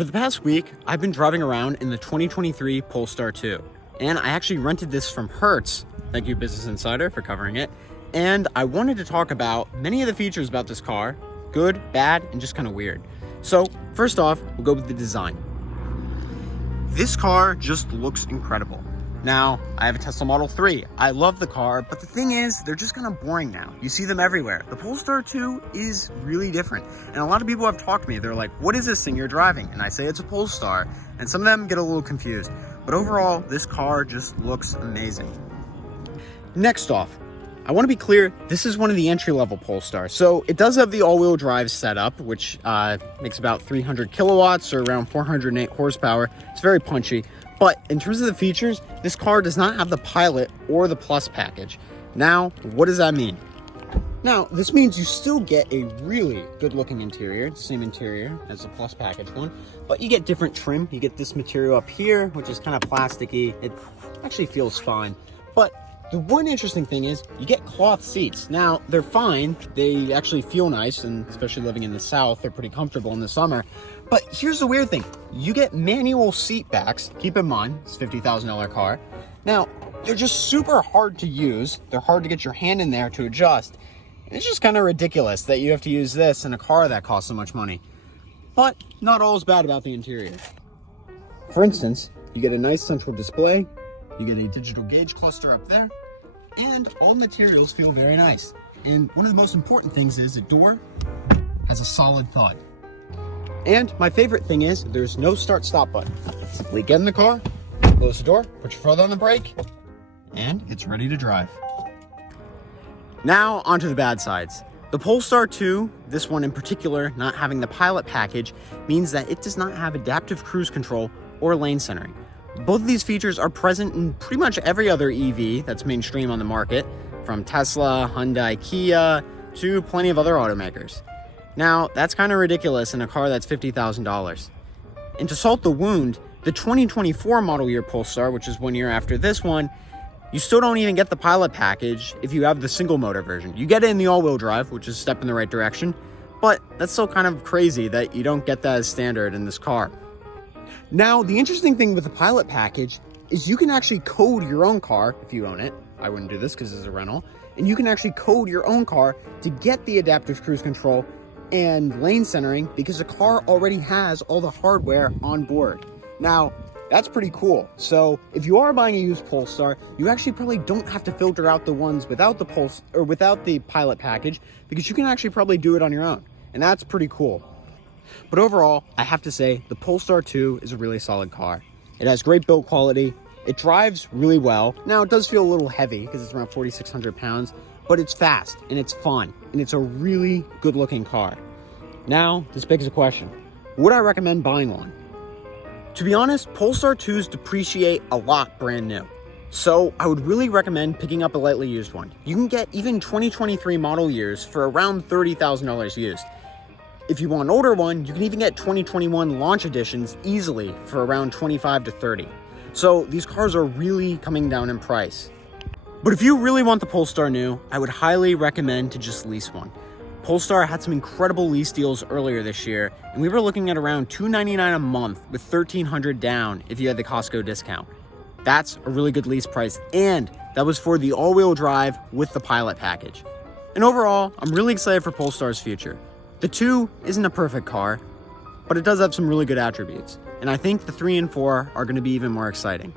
For the past week, I've been driving around in the 2023 Polestar 2, and I actually rented this from Hertz. Thank you, Business Insider, for covering it. And I wanted to talk about many of the features about this car, good, bad, and just kind of weird. So first off, we'll go with the design. This car just looks incredible. Now, I have a Tesla Model 3. I love the car, but the thing is, they're just kind of boring now. You see them everywhere. The Polestar 2 is really different. And a lot of people have talked to me. They're like, what is this thing you're driving? And I say it's a Polestar. And some of them get a little confused. But overall, this car just looks amazing. Next off, I want to be clear, this is one of the entry-level Polestar. So it does have the all-wheel drive setup, which makes about 300 kilowatts or around 408 horsepower. It's very punchy. But in terms of the features, this car does not have the Pilot or the Plus package. Now, what does that mean? Now, this means you still get a really good looking interior. It's the same interior as the Plus package one, but you get different trim. You get this material up here, which is kind of plasticky. It actually feels fine. But the one interesting thing is you get cloth seats. Now, they're fine. They actually feel nice, and especially living in the South, they're pretty comfortable in the summer. But here's the weird thing. You get manual seat backs. Keep in mind, it's a $50,000 car. Now, they're just super hard to use. They're hard to get your hand in there to adjust. And it's just kind of ridiculous that you have to use this in a car that costs so much money. But not all is bad about the interior. For instance, you get a nice central display. You get a digital gauge cluster up there. And all the materials feel very nice. And one of the most important things is the door has a solid thud. And my favorite thing is there's no start-stop button. Simply get in the car, close the door, put your foot on the brake, and it's ready to drive. Now onto the bad sides. The Polestar 2, this one in particular, not having the Pilot package, means that it does not have adaptive cruise control or lane centering. Both of these features are present in pretty much every other EV that's mainstream on the market, from Tesla, Hyundai, Kia, to plenty of other automakers. Now, that's kind of ridiculous in a car that's $50,000. And to salt the wound, the 2024 model year Polestar, which is 1 year after this one, you still don't even get the Pilot package if you have the single motor version. You get it in the all-wheel drive, which is a step in the right direction, but that's still kind of crazy that you don't get that as standard in this car. Now, the interesting thing with the Pilot package is you can actually code your own car if you own it. I wouldn't do this because it's a rental. And you can actually code your own car to get the adaptive cruise control and lane centering because the car already has all the hardware on board. Now, that's pretty cool. So if you are buying a used Polestar, you actually probably don't have to filter out the ones without the without the Pilot package because you can actually probably do it on your own. And that's pretty cool. But overall, I have to say the Polestar 2 is a really solid car. It has great build quality. It drives really well. Now, it does feel a little heavy because it's around 4,600 pounds, but it's fast and it's fun and it's a really good looking car. Now, this begs a question. Would I recommend buying one? To be honest, Polestar 2s depreciate a lot brand new. So I would really recommend picking up a lightly used one. You can get even 2023 model years for around $30,000 used. If you want an older one, you can even get 2021 launch editions easily for around 25 to 30. So these cars are really coming down in price. But if you really want the Polestar new, I would highly recommend to just lease one. Polestar had some incredible lease deals earlier this year, and we were looking at around $299 a month with $1,300 down if you had the Costco discount. That's a really good lease price, and that was for the all-wheel drive with the Pilot package. And overall, I'm really excited for Polestar's future. The 2 isn't a perfect car, but it does have some really good attributes, and I think the 3 and 4 are going to be even more exciting.